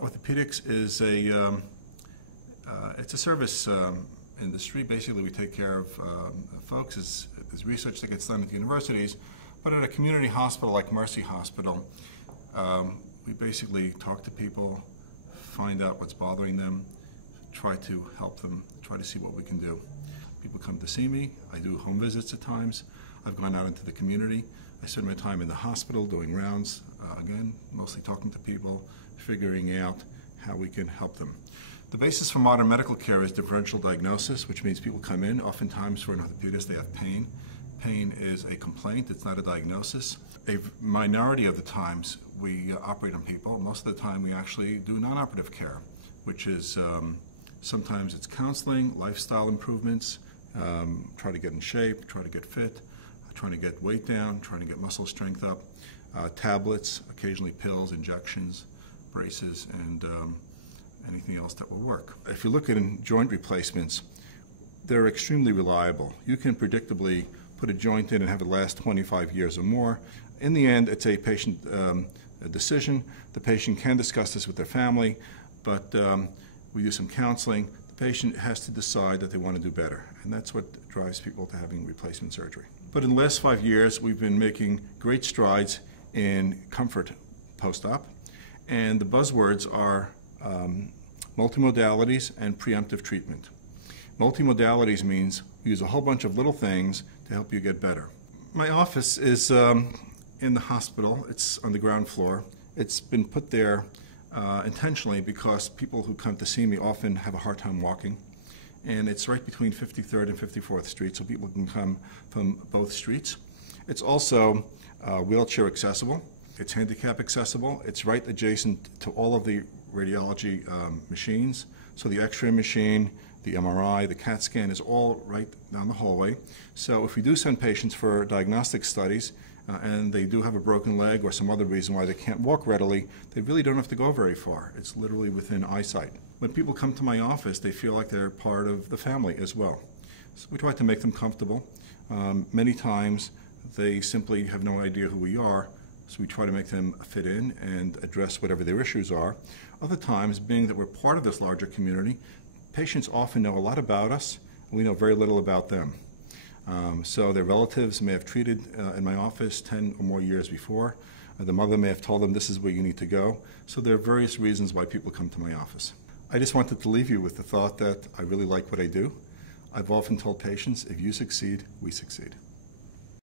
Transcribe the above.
Orthopedics is it's a service industry. Basically, we take care of folks. There's research that gets done at the universities, but at a community hospital like Mercy Hospital, we basically talk to people, find out what's bothering them, try to help them, try to see what we can do. People come to see me. I do home visits at times. I've gone out into the community. I spend my time in the hospital doing rounds, again, mostly talking to people, figuring out how we can help them. The basis for modern medical care is differential diagnosis, which means people come in. Oftentimes for an orthopedist, they have pain. Pain is a complaint, it's not a diagnosis. A minority of the times we operate on people. Most of the time we actually do non-operative care, which is sometimes it's counseling, lifestyle improvements, try to get in shape, try to get fit, trying to get weight down, trying to get muscle strength up, tablets, occasionally pills, injections, braces, and anything else that will work. If you look at joint replacements, they're extremely reliable. You can predictably put a joint in and have it last 25 years or more. In the end, it's a patient decision. The patient can discuss this with their family, but we do some counseling. The patient has to decide that they want to do better, and that's what drives people to having replacement surgery. But in the last 5 years, we've been making great strides in comfort post-op, and the buzzwords are multimodalities and preemptive treatment. Multimodalities means we use a whole bunch of little things to help you get better. My office is in the hospital. It's on the ground floor. It's been put there intentionally because people who come to see me often have a hard time walking. And it's right between 53rd and 54th Street, so people can come from both streets. It's also wheelchair accessible. It's handicap accessible. It's right adjacent to all of the radiology machines. So the X-ray machine, the MRI, the CAT scan is all right down the hallway. So if we do send patients for diagnostic studies and they do have a broken leg or some other reason why they can't walk readily, they really don't have to go very far. It's literally within eyesight. When people come to my office, they feel like they're part of the family as well. So we try to make them comfortable. Many times they simply have no idea who we are, so we try to make them fit in and address whatever their issues are. Other times, being that we're part of this larger community, patients often know a lot about us, and we know very little about them. So their relatives may have treated in my office 10 or more years before. The mother may have told them this is where you need to go. So there are various reasons why people come to my office. I just wanted to leave you with the thought that I really like what I do. I've often told patients, if you succeed, we succeed.